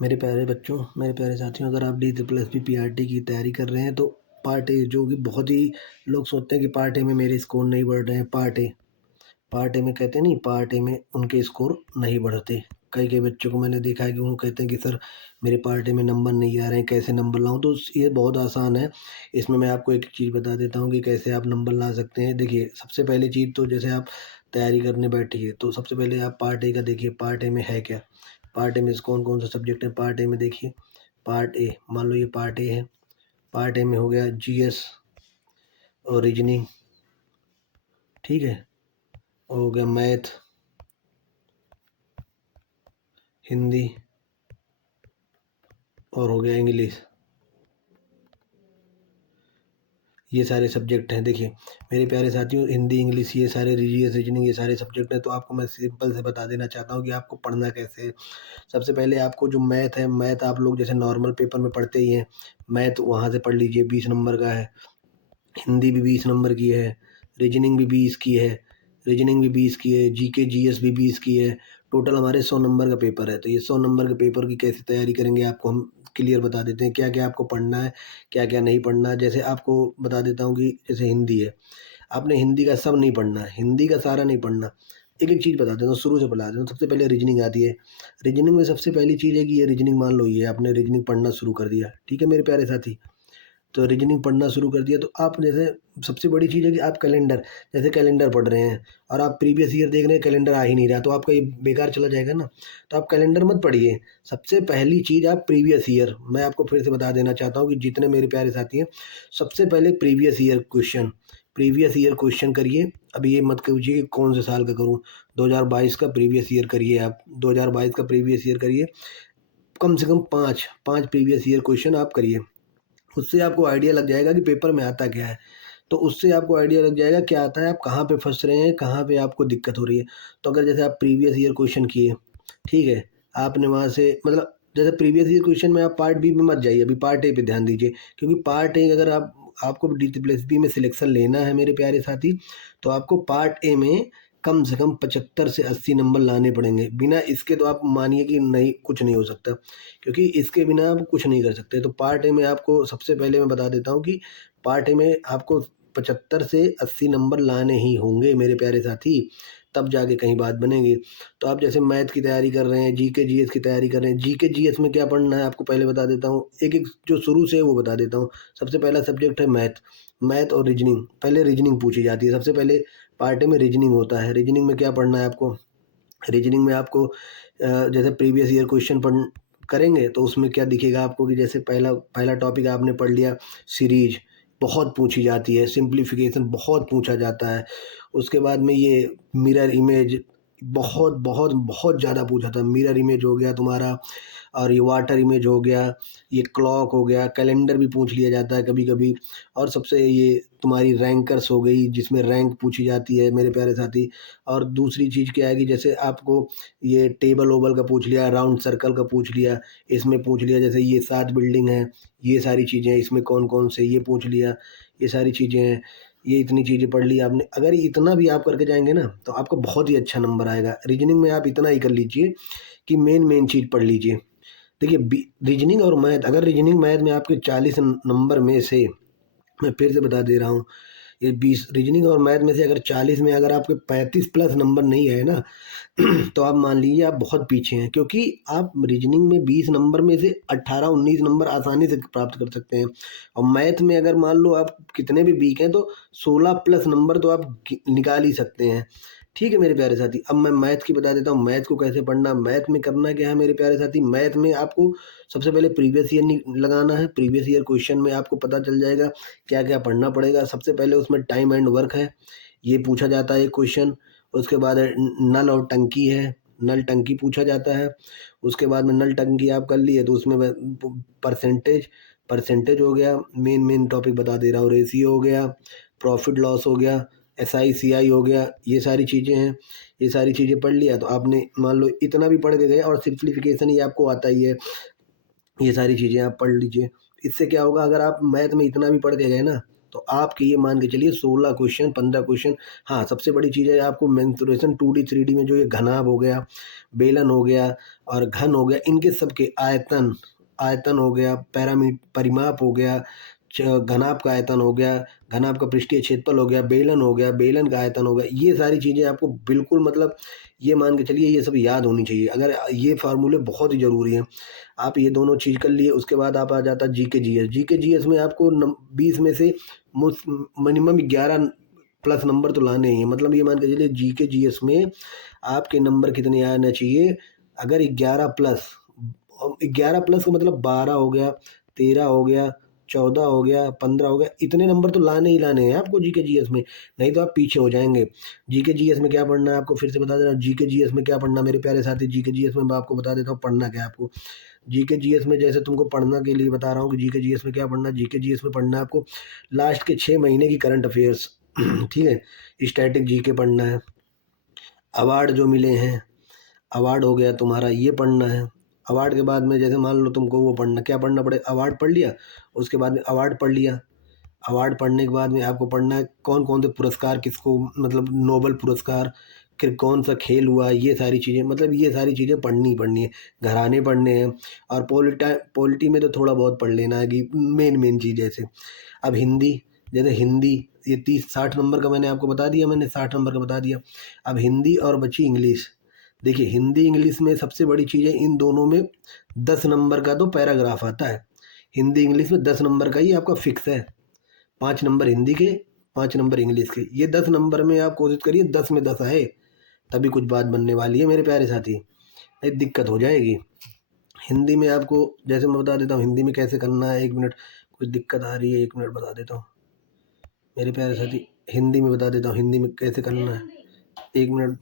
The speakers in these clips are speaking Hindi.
मेरे प्यारे बच्चों, मेरे प्यारे साथियों, अगर आप D triple S P P R T की तैयारी कर रहे हैं तो पार्ट ए, जो कि बहुत ही लोग सोचते हैं कि पार्ट ए में मेरे स्कोर नहीं बढ़ रहे हैं। पार्ट ए में कहते हैं नहीं, पार्ट ए में उनके स्कोर नहीं बढ़ते। कई कई बच्चों को मैंने देखा है कि वो कहते हैं कि सर मेरे पार्ट ए में नंबर नहीं आ रहे हैं, कैसे नंबर लाऊं। तो ये बहुत आसान है। इसमें मैं आपको एक चीज़ बता देता हूँ कि कैसे आप नंबर ला सकते हैं। देखिए, सबसे पहली चीज़ तो जैसे आप तैयारी करने बैठिए तो सबसे पहले आप पार्ट ए का देखिए, पार्ट ए में है क्या। पार्ट ए में कौन कौन सा सब्जेक्ट है पार्ट ए में, देखिए। पार्ट ए, मान लो ये पार्ट ए है। पार्ट ए में हो गया जीएस और रीजनिंग, ठीक है। और हो गया मैथ, हिंदी और हो गया इंग्लिश। ये सारे सब्जेक्ट हैं। देखिए मेरे प्यारे साथियों, हिंदी, इंग्लिश, ये सारे जीएस, रीजनिंग, ये सारे सब्जेक्ट हैं। तो आपको मैं सिंपल से बता देना चाहता हूँ कि आपको पढ़ना कैसे है। सबसे पहले आपको जो मैथ है, मैथ आप लोग जैसे नॉर्मल पेपर में पढ़ते ही हैं। मैथ वहाँ से पढ़ लीजिए, 20 नंबर का है। हिंदी भी 20 नंबर की है। रीजनिंग भी 20 की है। रीजनिंग भी 20 की है। जीके जीएस भी 20 की है। टोटल हमारे 100 नंबर का पेपर है। तो ये 100 नंबर के पेपर की कैसे तैयारी करेंगे आपको हम क्लियर बता देते हैं, क्या क्या आपको पढ़ना है, क्या क्या नहीं पढ़ना। जैसे आपको बता देता हूँ कि जैसे हिंदी है, आपने हिंदी का सब नहीं पढ़ना है, हिंदी का सारा नहीं पढ़ना। एक एक चीज़ बता देता हूँ, शुरू से बता देता हूँ। सबसे पहले रीजनिंग आती है। रीजनिंग में सबसे पहली चीज़ है कि ये रीजनिंग, मान लो ये आपने रीजनिंग पढ़ना शुरू कर दिया, ठीक है मेरे प्यारे साथी। तो रीजनिंग पढ़ना शुरू कर दिया तो आप जैसे, सबसे बड़ी चीज़ है कि आप कैलेंडर, जैसे कैलेंडर पढ़ रहे हैं और आप प्रीवियस ईयर देख रहे हैं, कैलेंडर आ ही नहीं रहा, तो आपका ये बेकार चला जाएगा ना। तो आप कैलेंडर मत पढ़िए। सबसे पहली चीज़ आप प्रीवियस ईयर, मैं आपको फिर से बता देना चाहता हूँ कि जितने मेरे प्यारे साथी हैं, सबसे पहले प्रीवियस ईयर क्वेश्चन करिए। अभी ये मत पूछिए कि कौन से साल का करूँ, 2022 का प्रीवियस ईयर करिए। आप 2022 का प्रीवियस ईयर करिए। कम से कम पाँच पाँच प्रीवियस ईयर क्वेश्चन आप करिए। उससे आपको आइडिया लग जाएगा कि पेपर में आता क्या है। तो उससे आपको आइडिया लग जाएगा क्या आता है, आप कहाँ पे फँस रहे हैं, कहाँ पे आपको दिक्कत हो रही है। तो अगर जैसे आप प्रीवियस ईयर क्वेश्चन किए, ठीक है, आपने वहाँ से मतलब जैसे प्रीवियस ईयर क्वेश्चन में आप पार्ट बी में मत जाइए, अभी पार्ट ए पे ध्यान दीजिए। क्योंकि पार्ट ए अगर आपको डी प्लस बी में सिलेक्शन लेना है मेरे प्यारे साथी, तो आपको पार्ट ए में कम से कम 75 से 80 नंबर लाने पड़ेंगे। बिना इसके तो आप मानिए कि नहीं, कुछ नहीं हो सकता। क्योंकि इसके बिना आप कुछ नहीं कर सकते। तो पार्ट ए में आपको सबसे पहले मैं बता देता हूँ कि पार्ट ए में आपको 75 से 80 नंबर लाने ही होंगे मेरे प्यारे साथी, तब जाके कहीं बात बनेगी। तो आप जैसे मैथ की तैयारी कर रहे हैं, जीके जीएस की तैयारी कर रहे हैं, जीके जीएस में क्या पढ़ना है आपको पहले बता देता हूँ। एक एक जो शुरू से है वो बता देता हूँ। सबसे पहला सब्जेक्ट है मैथ। मैथ और रीजनिंग, पहले रीजनिंग पूछी जाती है। सबसे पहले पार्ट ए में रीजनिंग होता है। रीजनिंग में क्या पढ़ना है आपको, रीजनिंग में आपको जैसे प्रीवियस ईयर क्वेश्चन पढ़ करेंगे तो उसमें क्या दिखेगा आपको कि जैसे पहला पहला टॉपिक आपने पढ़ लिया, सीरीज बहुत पूछी जाती है, सिंप्लीफिकेशन बहुत पूछा जाता है। उसके बाद में ये मिरर इमेज बहुत बहुत बहुत ज़्यादा पूछा था। मिरर इमेज हो गया तुम्हारा, और ये वाटर इमेज हो गया, ये क्लॉक हो गया, कैलेंडर भी पूछ लिया जाता है कभी कभी। और सबसे ये तुम्हारी रैंकर्स हो गई, जिसमें रैंक पूछी जाती है मेरे प्यारे साथी। और दूसरी चीज़ क्या है कि जैसे आपको ये टेबल ओबल का पूछ लिया, राउंड सर्कल का पूछ लिया, इसमें पूछ लिया जैसे ये 7 बिल्डिंग है, ये सारी चीज़ें इसमें कौन कौन से, ये पूछ लिया। ये सारी चीज़ें हैं। ये इतनी चीज़ें पढ़ ली आपने, अगर इतना भी आप करके जाएंगे ना तो आपको बहुत ही अच्छा नंबर आएगा। रीजनिंग में आप इतना ही कर लीजिए कि मेन मेन चीज़ पढ़ लीजिए। देखिए रीजनिंग और मैथ, अगर रीजनिंग मैथ में आपके 40 नंबर में से, मैं फिर से बता दे रहा हूँ, ये 20 रीजनिंग और मैथ में से अगर 40 में अगर आपके 35 प्लस नंबर नहीं है ना, तो आप मान लीजिए आप बहुत पीछे हैं। क्योंकि आप रीजनिंग में 20 नंबर में से 18-19 नंबर आसानी से प्राप्त कर सकते हैं। और मैथ में अगर मान लो आप कितने भी वीक हैं तो 16 प्लस नंबर तो आप निकाल ही सकते हैं। ठीक है मेरे प्यारे साथी, अब मैं मैथ की बता देता हूँ, मैथ को कैसे पढ़ना। मैथ में करना क्या है मेरे प्यारे साथी, मैथ में आपको सबसे पहले प्रीवियस ईयर लगाना है। प्रीवियस ईयर क्वेश्चन में आपको पता चल जाएगा क्या क्या पढ़ना पड़ेगा। सबसे पहले उसमें टाइम एंड वर्क है, ये पूछा जाता है एक क्वेश्चन। उसके बाद नल और टंकी है, नल टंकी पूछा जाता है। उसके बाद में नल टंकी आप कर लिए तो उसमें परसेंटेज, परसेंटेज हो गया। मेन मेन टॉपिक बता दे रहा हूँ, रेशियो हो गया, प्रॉफिट लॉस हो गया, एसआई सीआई हो गया, ये सारी चीज़ें हैं। ये सारी चीज़ें पढ़ लिया तो आपने मान लो इतना भी पढ़ के गए, और सिंप्लीफिकेशन ये आपको आता ही है। ये सारी चीज़ें आप पढ़ लीजिए। इससे क्या होगा, अगर आप मैथ में इतना भी पढ़ के गए ना तो आपके ये मान के चलिए 16 क्वेश्चन 15 क्वेश्चन। हाँ, सबसे बड़ी चीज़ है आपको मेंसुरेशन 2D 3D में जो ये घनाभ हो गया, बेलन हो गया और घन हो गया, इनके सबके आयतन आयतन हो गया, परिमाप हो गया, घनाभ का आयतन हो गया, घनाभ का पृष्ठीय क्षेत्रफल हो गया, बेलन का आयतन हो गया, ये सारी चीज़ें आपको बिल्कुल मतलब ये मान के चलिए ये सब याद होनी चाहिए। अगर ये फार्मूले बहुत ही ज़रूरी हैं। आप ये दोनों चीज़ कर लिए, उसके बाद आप आ जाता जीके जीएस में आपको 20 में से मिनिमम 11 प्लस नंबर तो लाने ही हैं। मतलब ये मान के चलिए जीके जीएस में आपके नंबर कितने आने चाहिए? अगर 11 प्लस का मतलब 12 हो गया, 13 हो गया, 14 हो गया, 15 हो गया, इतने नंबर तो लाने ही लाने हैं आपको जीके जीएस में, नहीं तो आप पीछे हो जाएंगे। जीके जीएस में क्या पढ़ना है आपको फिर से बता दे रहा हूँ। जीके जीएस में क्या पढ़ना मेरे प्यारे साथी, जीके जीएस में मैं आपको बता देता हूँ पढ़ना क्या है आपको। जीके जीएस में जैसे तुमको पढ़ना के लिए बता रहा हूँ कि जीके जीएस में क्या पढ़ना। जीके जीएस में पढ़ना है आपको लास्ट के 6 महीने की करंट अफेयर्स ठीक है। स्टैटिक जीके पढ़ना है, अवार्ड जो मिले हैं, अवार्ड हो गया तुम्हारा, ये पढ़ना है। अवार्ड के बाद में जैसे मान लो तुमको वो पढ़ना, क्या पढ़ना पड़े, अवार्ड पढ़ लिया, उसके बाद में अवार्ड पढ़ लिया। अवार्ड पढ़ने के बाद में आपको पढ़ना है कौन कौन से पुरस्कार किसको, मतलब नोबल पुरस्कार, फिर कौन सा खेल हुआ, ये सारी चीज़ें, मतलब ये सारी चीज़ें पढ़नी है, घराने पढ़ने हैं। और पॉलिटी में तो थोड़ा बहुत पढ़ लेना है कि मेन चीज़ जैसे अब हिंदी, जैसे हिंदी ये 30-60 नंबर का मैंने आपको बता दिया, मैंने 60 नंबर का बता दिया। अब हिंदी और बची इंग्लिश। देखिए हिंदी इंग्लिश में सबसे बड़ी चीज़ है, इन दोनों में 10 नंबर का तो पैराग्राफ आता है। हिंदी इंग्लिश में 10 नंबर का ही आपका फिक्स है, 5 नंबर हिंदी के, 5 नंबर इंग्लिश के। ये 10 नंबर में आप कोशिश करिए 10 में 10 आए, तभी कुछ बात बनने वाली है मेरे प्यारे साथी, नहीं दिक्कत हो जाएगी। हिंदी में आपको जैसे मैं बता देता हूँ हिंदी में कैसे करना है। 1 मिनट, कुछ दिक्कत आ रही है, 1 मिनट बता देता हूँ मेरे प्यारे साथी। हिंदी में बता देता हूँ हिंदी में कैसे करना है, 1 मिनट।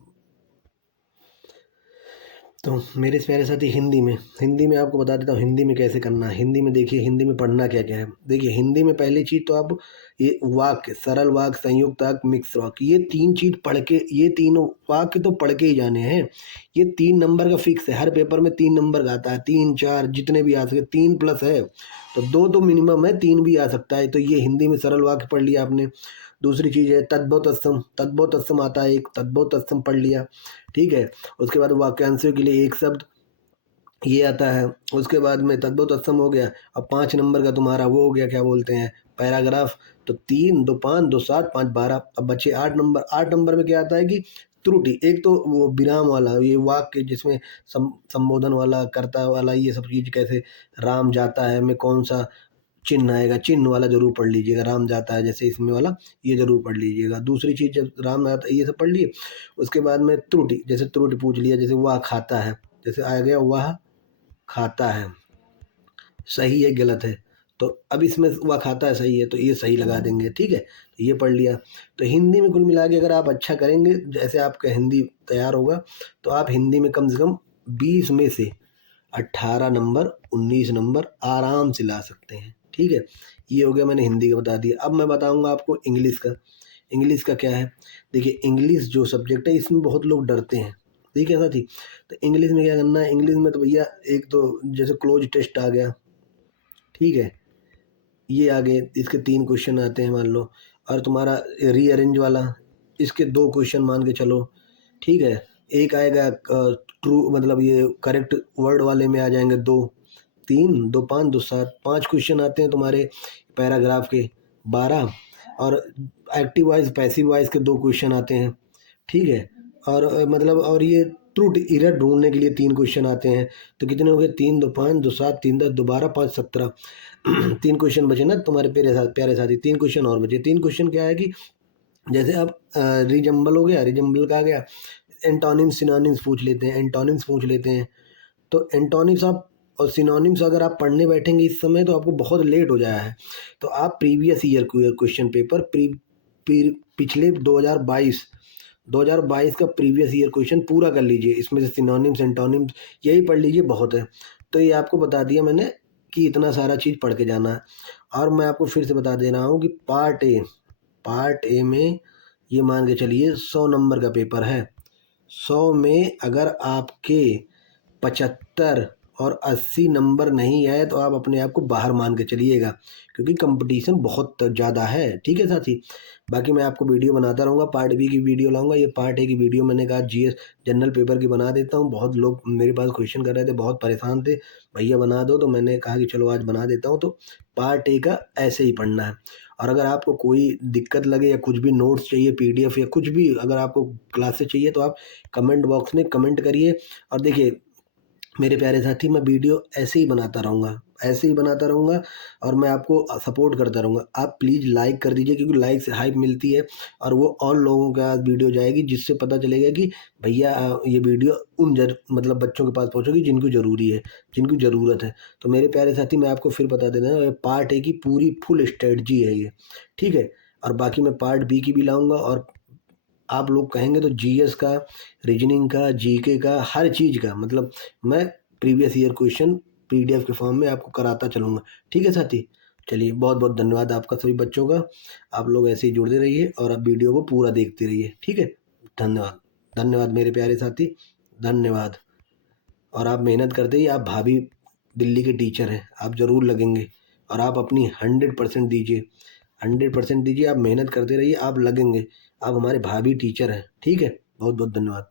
तो मेरे प्यारे साथी हिंदी में आपको बता देता हूँ हिंदी में कैसे करना है। हिंदी में देखिए हिंदी में पढ़ना क्या क्या है। देखिए हिंदी में पहली चीज़ तो आप ये वाक्य, सरल वाक्य, संयुक्त वाक्य, मिक्स वाक्य, ये 3 चीज़ पढ़ के, ये तीनों वाक्य तो पढ़ के ही जाने हैं। ये 3 नंबर का फिक्स है, हर पेपर में 3 नंबर का आता है, 3 4 जितने भी आ सके, 3 प्लस है तो 2 तो मिनिमम है, 3 भी आ सकता है। तो ये हिंदी में सरल वाक्य पढ़ लिया आपने। दूसरी चीज़ है तद्भव तत्सम आता है, एक तद्भव तत्सम पढ़ लिया, ठीक है। उसके बाद वाक्यांशों के लिए एक शब्द ये आता है। उसके बाद में तद्भव तत्सम हो गया। अब 5 नंबर का तुम्हारा वो हो गया, क्या बोलते हैं, पैराग्राफ। तो 3 2 5 2 7 5 12। अब बचे 8 नंबर। 8 नंबर में क्या आता है कि त्रुटि, एक तो वो विराम वाला, ये वाक्य जिसमें संबोधन वाला, कर्ता वाला, ये सब चीज़ कैसे, राम जाता है में कौन सा चिन्ह आएगा, चिन्ह वाला जरूर पढ़ लीजिएगा। राम जाता है जैसे इसमें वाला, ये जरूर पढ़ लीजिएगा। दूसरी चीज़ जब राम आता है ये सब पढ़ लिए, उसके बाद में त्रुटि, जैसे त्रुटि पूछ लिया, जैसे वह खाता है, जैसे आ गया वह खाता है, सही है गलत है, तो अब इसमें वह खाता है सही है तो ये सही लगा देंगे, ठीक है। तो ये पढ़ लिया। तो हिंदी में कुल मिला के अगर आप अच्छा करेंगे, जैसे आपका हिंदी तैयार होगा, तो आप हिंदी में कम से कम 20 में से 18 नंबर 19 नंबर आराम से ला सकते हैं, ठीक है। ये हो गया, मैंने हिंदी का बता दिया। अब मैं बताऊंगा आपको इंग्लिश का। इंग्लिश का क्या है, देखिए इंग्लिश जो सब्जेक्ट है इसमें बहुत लोग डरते हैं, ठीक है साथी। तो इंग्लिश में क्या करना है, इंग्लिश में तो भैया एक तो जैसे क्लोज टेस्ट आ गया, ठीक है, ये आगे इसके 3 क्वेश्चन आते हैं मान लो। और तुम्हारा रीअरेंज वाला, इसके 2 क्वेश्चन मान के चलो, ठीक है। एक आएगा ट्रू, मतलब ये करेक्ट वर्ड वाले में आ जाएंगे 2 3 2 5 2 7, 5 क्वेश्चन आते हैं तुम्हारे पैराग्राफ के 12। और एक्टिव वॉइस पैसिव वॉइस के 2 क्वेश्चन आते हैं, ठीक है। और मतलब और ये त्रुटि एरर ढूंढने के लिए 3 क्वेश्चन आते हैं। तो कितने हो गए, 3 2 5 2 7 3 10 2 12 5 17 3 क्वेश्चन बचे ना तुम्हारे प्यारे साथी, 3 क्वेश्चन और बचे। 3 क्वेश्चन क्या है कि जैसे अब रिजम्बल हो गया, रिजम्बल का आ गया, एंटोनिम्स सिनोनिम्स पूछ लेते हैं, एंटोनिम्स पूछ लेते हैं। तो एंटोनिम्स आप और सिनोनिम्स अगर आप पढ़ने बैठेंगे इस समय तो आपको बहुत लेट हो जाया है। तो आप प्रीवियस ईयर क्वेश्चन पेपर पिछले 2022 का प्रीवियस ईयर क्वेश्चन पूरा कर लीजिए, इसमें से सिनोनिम्स एंटोनिम्स यही पढ़ लीजिए, बहुत है। तो ये आपको बता दिया मैंने कि इतना सारा चीज़ पढ़ के जाना है। और मैं आपको फिर से बता दे रहा हूँ कि पार्ट ए में ये मान के चलिए 100 नंबर का पेपर है। 100 में अगर आपके 75 और 80 नंबर नहीं आए तो आप अपने आप को बाहर मान के चलिएगा, क्योंकि कंपटीशन बहुत ज़्यादा है। ठीक है साथी, बाकी मैं आपको वीडियो बनाता रहूँगा, पार्ट बी की वीडियो लाऊंगा। ये पार्ट ए की वीडियो मैंने कहा जीएस जनरल पेपर की बना देता हूँ। बहुत लोग मेरे पास क्वेश्चन कर रहे थे, बहुत परेशान थे, भैया बना दो, तो मैंने कहा कि चलो आज बना देता हूँ। तो पार्ट ए का ऐसे ही पढ़ना है। और अगर आपको कोई दिक्कत लगे या कुछ भी नोट्स चाहिए, पीडीएफ या कुछ भी अगर आपको क्लासेस चाहिए, तो आप कमेंट बॉक्स में कमेंट करिए। और देखिए मेरे प्यारे साथी, मैं वीडियो ऐसे ही बनाता रहूँगा, ऐसे ही बनाता रहूँगा, और मैं आपको सपोर्ट करता रहूँगा। आप प्लीज़ लाइक कर दीजिए, क्योंकि लाइक से हाइप मिलती है और वो और लोगों के पास वीडियो जाएगी, जिससे पता चलेगा कि भैया ये वीडियो उन मतलब बच्चों के पास पहुँचेगी जिनको ज़रूरी है, जिनको ज़रूरत है। तो मेरे प्यारे साथी, मैं आपको फिर बता देना, पार्ट ए की पूरी फुल स्ट्रेटजी है ये, ठीक है? और बाकी मैं पार्ट बी की भी लाऊँगा, और आप लोग कहेंगे तो जीएस का, रीजनिंग का, जीके का, हर चीज़ का, मतलब मैं प्रीवियस ईयर क्वेश्चन पीडीएफ के फॉर्म में आपको कराता चलूँगा। ठीक है साथी? चलिए, बहुत बहुत धन्यवाद आपका सभी बच्चों का। आप लोग ऐसे ही जुड़ते रहिए और आप वीडियो को पूरा देखते रहिए। ठीक है? धन्यवाद। धन्यवाद मेरे प्यारे साथी, धन्यवाद। और आप मेहनत करते ही, आप भाभी दिल्ली के टीचर हैं, आप ज़रूर लगेंगे, और आप अपनी 100% दीजिए, 100% दीजिए। आप मेहनत करते रहिए, आप लगेंगे, आप हमारे भाभी टीचर हैं। ठीक है? बहुत बहुत धन्यवाद।